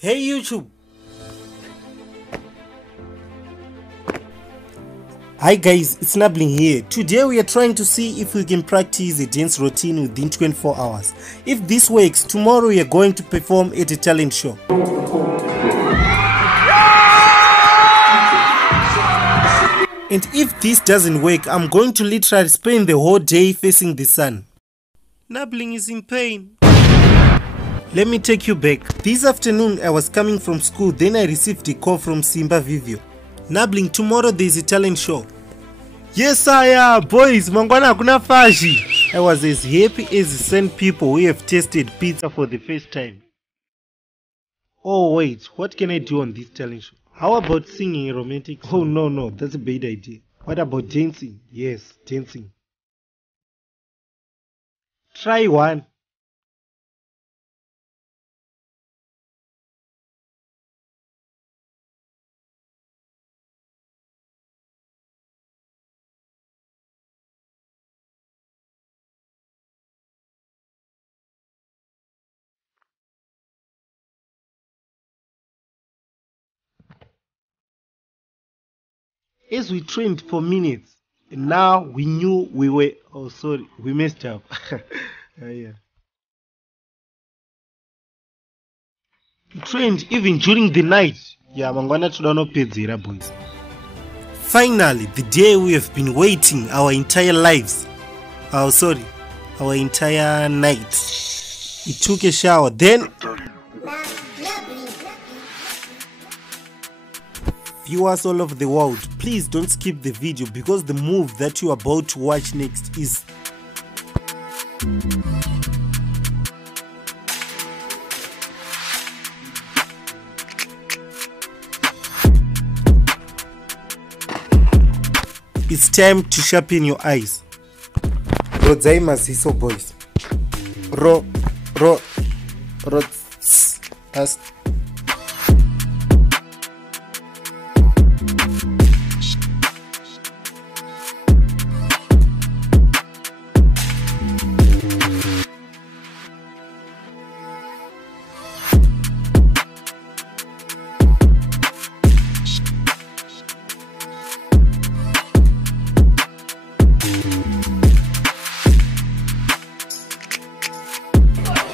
Hey YouTube! Hi guys, it's Nabling here. Today we are trying to see if we can practice a dance routine within 24 hours. If this works, tomorrow we are going to perform at a talent show. And if this doesn't work, I'm going to literally spend the whole day facing the sun. Nabling is in pain. Let me take you back. This afternoon I was coming from school, then I received a call from Simba Vivio. Nabling, tomorrow there is a talent show. Yes sire, boys, mangwana kuna fashi. I was as happy as the same people who have tasted pizza for the first time. Oh wait, what can I do on this talent show? How about singing a romantic song? Oh no, that's a bad idea. What about dancing? Yes, dancing. Try one. As we trained for minutes, now we knew we were, oh sorry, we messed up. Yeah. We trained even during the night. Yeah, mangwana tudano boys. Finally, the day we have been waiting our entire lives. Oh sorry, our entire night. We took a shower, then viewers all over the world, please don't skip the video because the move that you are about to watch next is it's time to sharpen your eyes. Rodzaimas hiso boys. Ro as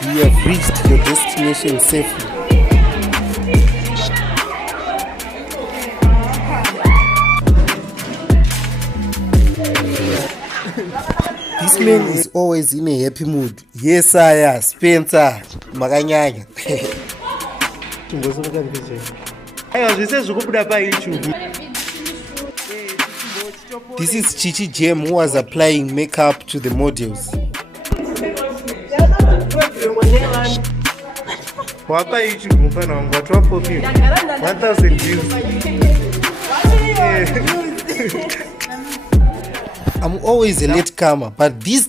you have reached your destination safely. This man is always in a happy mood. Yes, sire, Spencer, Maganyanya. This is Chichi Jem who was applying makeup to the models. Wapa YouTube mfano wangu watu wapo view 1000 views. I'm always a late comer, but this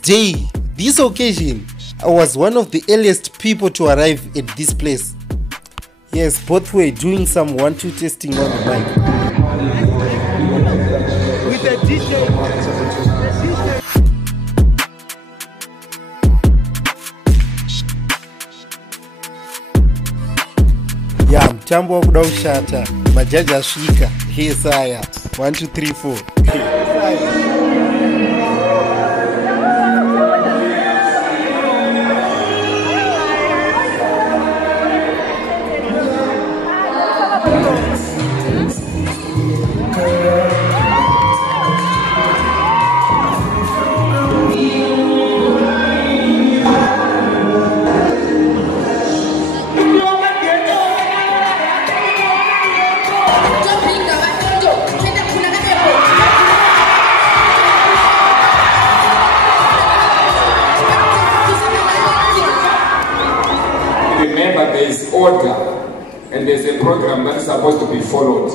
occasion, I was one of the earliest people to arrive at this place. Yes, both were doing some 1-2 testing on the mic. With the DJ. Yeah, mtambo wa kuda ushata. Majaji aswika. Hey saya. 1, 2, 3, 4. Remember, there is order and there's a program that is supposed to be followed.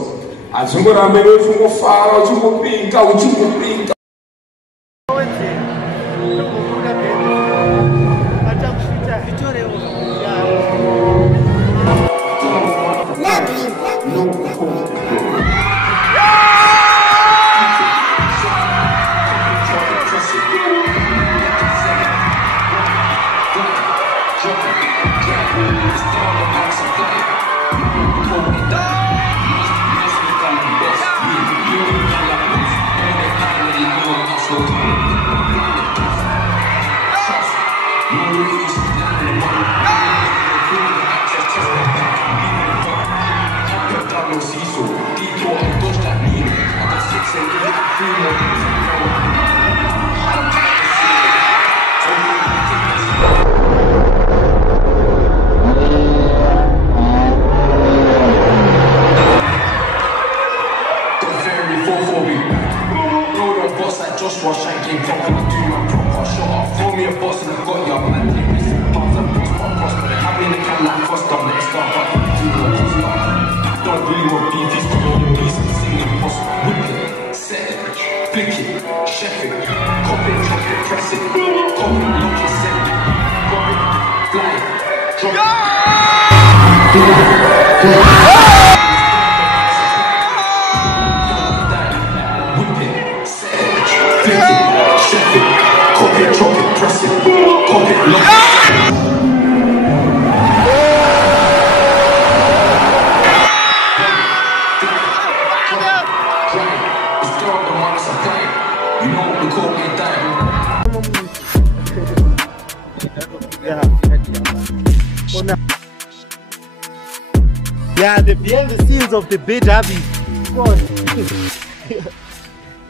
Yeah, the behind the scenes of the bed habit.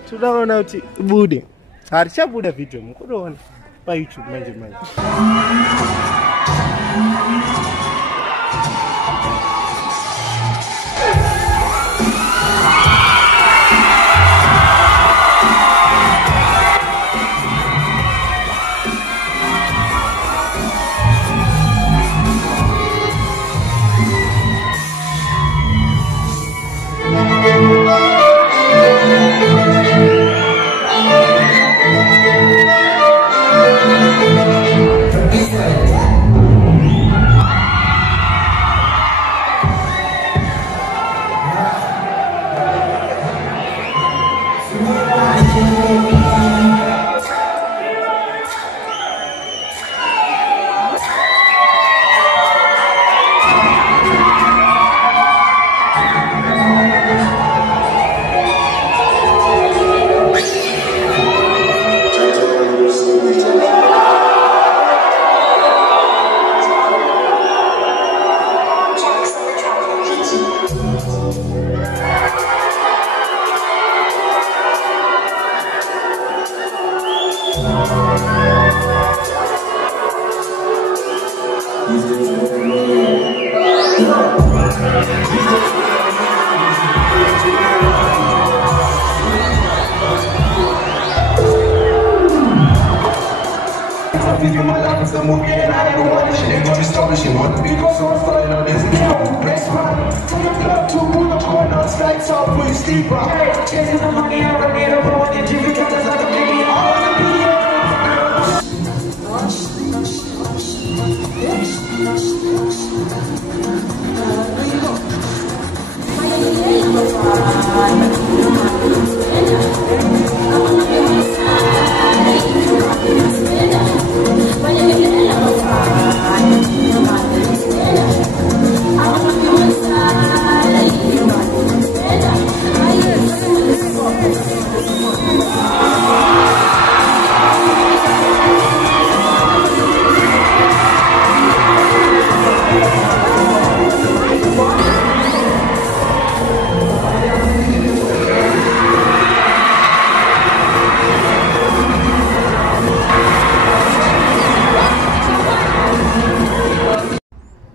Tunaona uti bude. Harishabuda video mkudoona pa YouTube manje.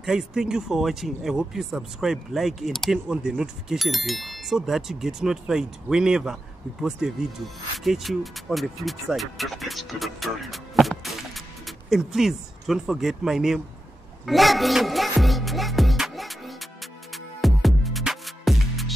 Guys, thank you for watching. I hope you subscribe, like and turn on the notification bell so that you get notified whenever we post a video. Catch you on the flip side. And please don't forget my name. Love you.